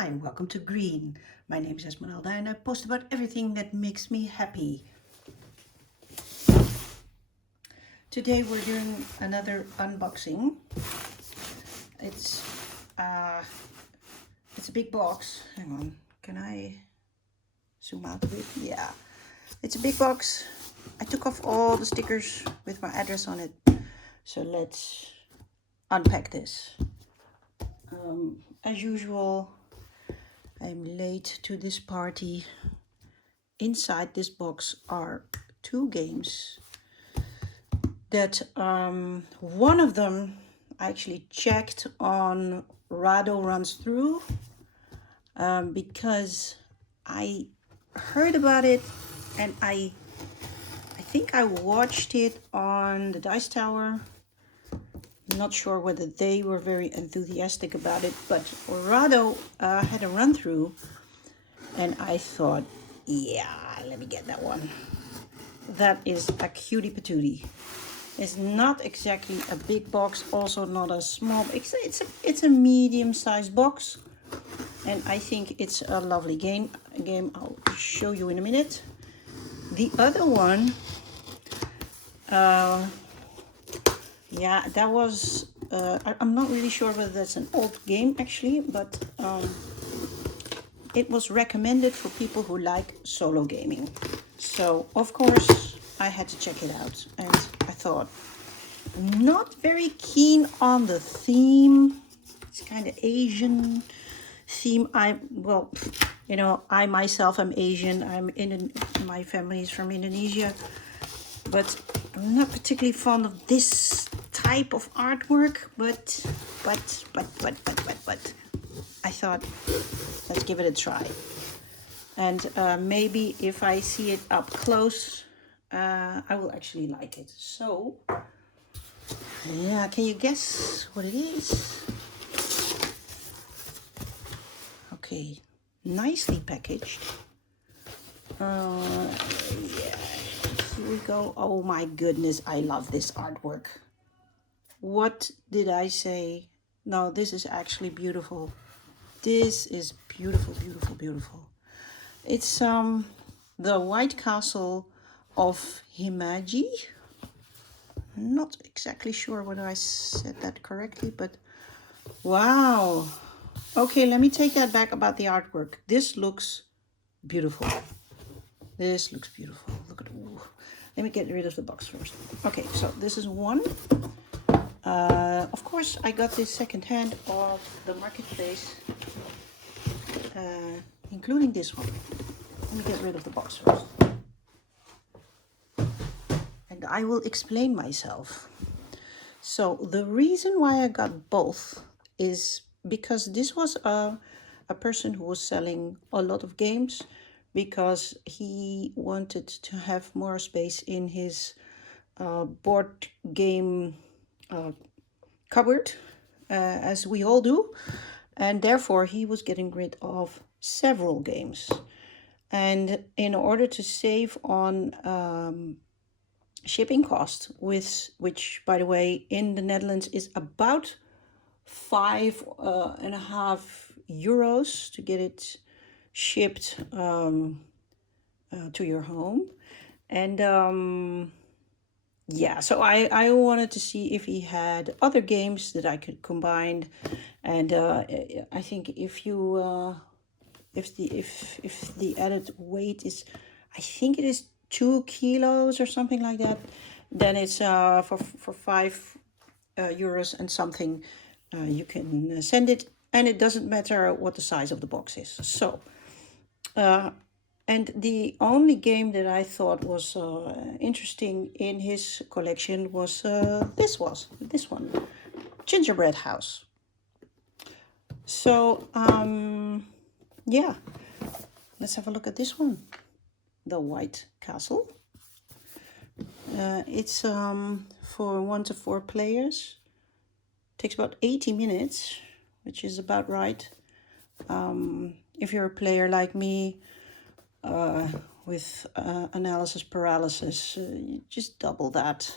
Hi, welcome to Green. My name is Esmeralda and I post about everything that makes me happy. Today we're doing another unboxing. It's a big box. Hang on, can I zoom out a bit? Yeah, it's a big box. I took off all the stickers with my address on it. So let's unpack this. As usual, I'm late to this party. Inside this box are two games that one of them I actually checked on Rado Runs Through because I heard about it and I think I watched it on the Dice Tower. Not sure whether they were very enthusiastic about it, but Rado had a run through and I thought, yeah, let me get that one. That is a cutie patootie. It's not exactly a big box, also not a small. It's a medium-sized box, and I think it's a lovely game. I'll show you in a minute. The other one, yeah, that was. I'm not really sure whether that's an old game actually, but it was recommended for people who like solo gaming. So of course I had to check it out, and I thought, not very keen on the theme. It's kind of Asian theme. I myself am Asian. My family is from Indonesia, but I'm not particularly fond of this type of artwork. But I thought, let's give it a try. And maybe if I see it up close, I will actually like it. So, yeah, can you guess what it is? Okay, nicely packaged. Yeah, here we go. Oh my goodness, I love this artwork. What did I say? No, this is actually beautiful. This is beautiful, beautiful, beautiful. It's the White Castle of Himeji. I'm not exactly sure whether I said that correctly, but wow. Okay, let me take that back about the artwork. This looks beautiful. This looks beautiful. Look at it. Let me get rid of the box first. Okay, so this is one. Of course, I got this secondhand off the marketplace, including this one. Let me get rid of the box first. And I will explain myself. So the reason why I got both is because this was a person who was selling a lot of games because he wanted to have more space in his board game cupboard, as we all do. And therefore he was getting rid of several games. And in order to save on shipping cost, which by the way in the Netherlands is about €5.50 to get it shipped to your home. And yeah, so I wanted to see if he had other games that I could combine. And I think if the added weight is, I think it is 2 kilos or something like that, then it's for €5 and something. You can send it, and it doesn't matter what the size of the box is. So, and the only game that I thought was interesting in his collection was this one, Gingerbread House. So, yeah, let's have a look at this one, the White Castle. It's for 1 to 4 players. Takes about 80 minutes, which is about right. If you're a player like me with analysis paralysis, you just double that.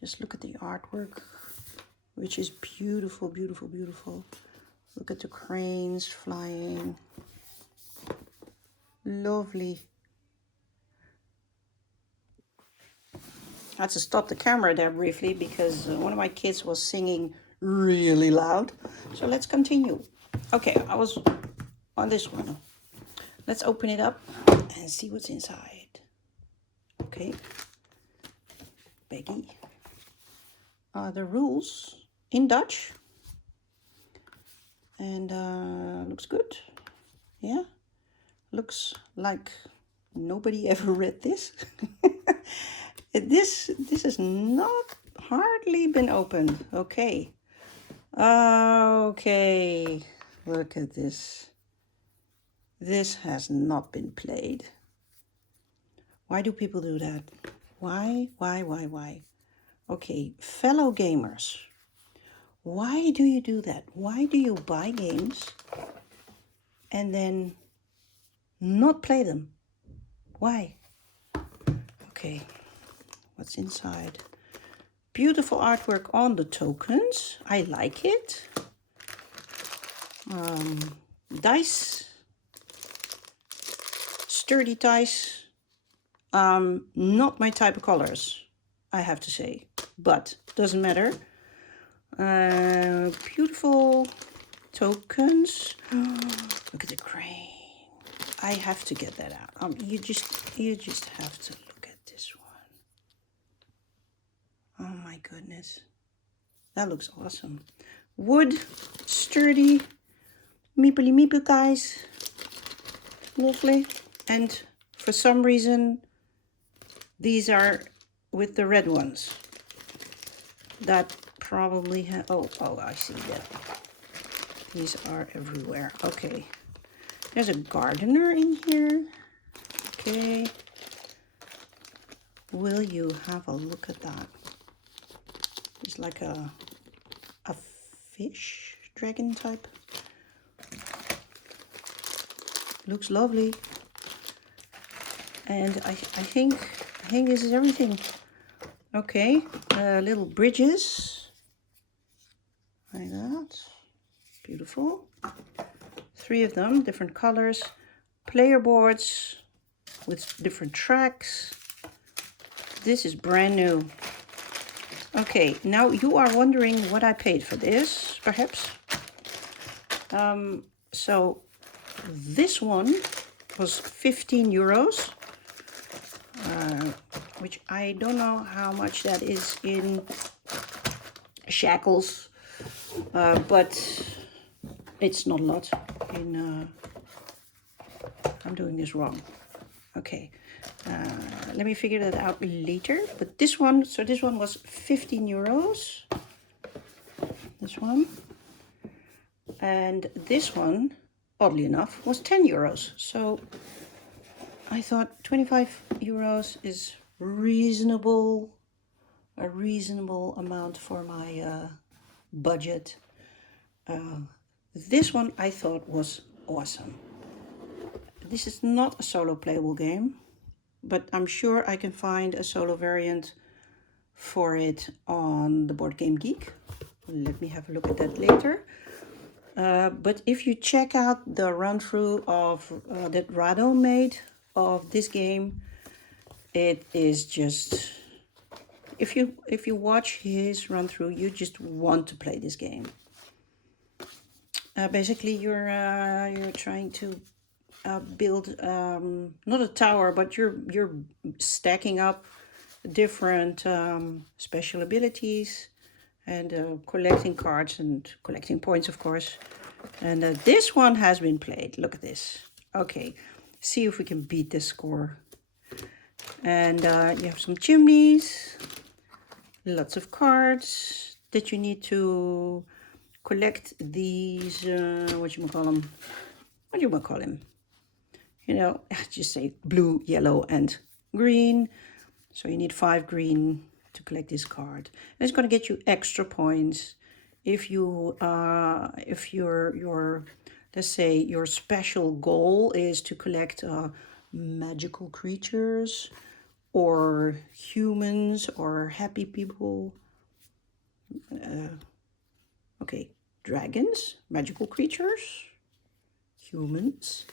Just look at the artwork, which is beautiful, beautiful, beautiful. Look at the cranes flying. Lovely. I had to stop the camera there briefly because one of my kids was singing really loud. So let's continue. Okay, I was on this one. Let's open it up and see what's inside. Okay. Baggy. The rules in Dutch. And looks good. Yeah. Looks like nobody ever read this. This has not hardly been opened. Okay. Okay. Look at this. This has not been played. Why do people do that? Why? Okay, fellow gamers. Why do you do that? Why do you buy games and then not play them? Why? Okay, what's inside? Beautiful artwork on the tokens. I like it. Dice. Sturdy dice. Not my type of colors, I have to say. But doesn't matter. Beautiful tokens. Look at the crane. I have to get that out. You just have to look at this one. Oh my goodness, that looks awesome. Wood, sturdy, meeply meeple guys, lovely. And for some reason, these are with the red ones. That probably oh, I see that. These are everywhere. Okay. There's a gardener in here. Okay. Will you have a look at that? It's like a fish dragon type. Looks lovely. And I think this is everything. Okay, little bridges, like that, beautiful. 3 of them, different colors. Player boards with different tracks. This is brand new. Okay, now you are wondering what I paid for this, perhaps. So this one was 15 euros. Which I don't know how much that is in shekels, but it's not a lot. I'm doing this wrong. Okay, let me figure that out later. But this one, so this one was 15 euros. This one. And this one, oddly enough, was 10 euros. So I thought 25 euros is reasonable, a reasonable amount for my budget. This one I thought was awesome. This is not a solo playable game, but I'm sure I can find a solo variant for it on the BoardGameGeek. Let me have a look at that later. But if you check out the run through of that Rado made of this game, it is just, if you watch his run through, you just want to play this game. Basically, you're trying to build not a tower, but you're stacking up different special abilities and collecting cards and collecting points, of course. And this one has been played. Look at this. Okay, see if we can beat this score. And you have some chimneys, lots of cards that you need to collect. These what you call them? You know, just say blue, yellow, and green. So you need 5 green to collect this card. And it's going to get you extra points if you if your let's say your special goal is to collect magical creatures or humans or happy people. Okay, dragons, magical creatures, humans.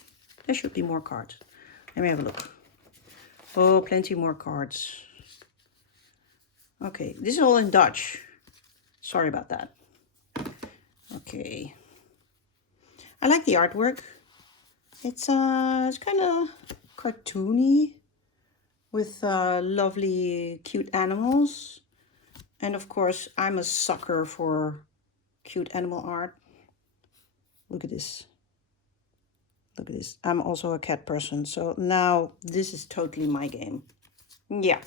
There should be more cards. Let me have a look. Oh, plenty more cards. Okay, this is all in Dutch. Sorry about that. Okay. I like the artwork. It's kind of cartoony with lovely, cute animals. And of course, I'm a sucker for cute animal art. Look at this. Look at this. I'm also a cat person, so now this is totally my game. Yeah.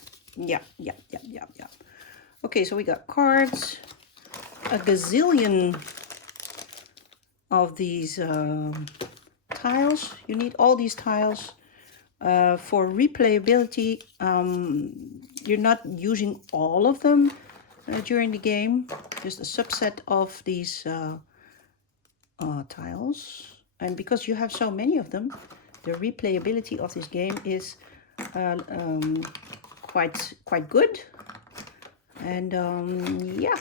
Okay, so we got cards, a gazillion of these tiles. You need all these tiles for replayability. You're not using all of them during the game, just a subset of these tiles. And because you have so many of them, the replayability of this game is quite good. And yeah,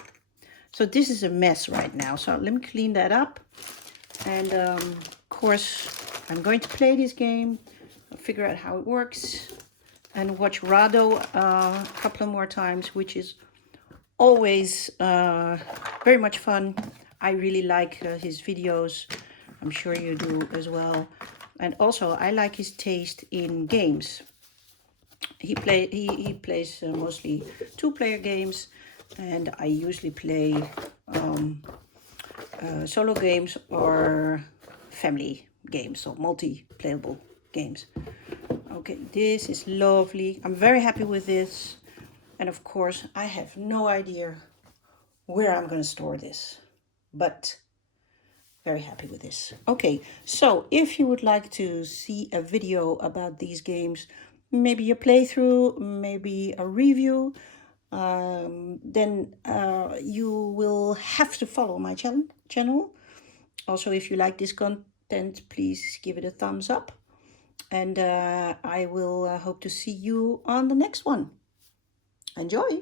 so this is a mess right now. So let me clean that up. And of course, I'm going to play this game, figure out how it works, and watch Rado a couple of more times, which is always very much fun. I really like his videos. I'm sure you do as well. And also, I like his taste in games. He plays mostly two-player games, and I usually play solo games or family games, so multi-playable games. Okay, this is lovely. I'm very happy with this. And of course, I have no idea where I'm going to store this, but very happy with this. Okay, so if you would like to see a video about these games, maybe a playthrough, maybe a review, then you will have to follow my channel. Also, if you like this content, please give it a thumbs up. And I will hope to see you on the next one. Enjoy!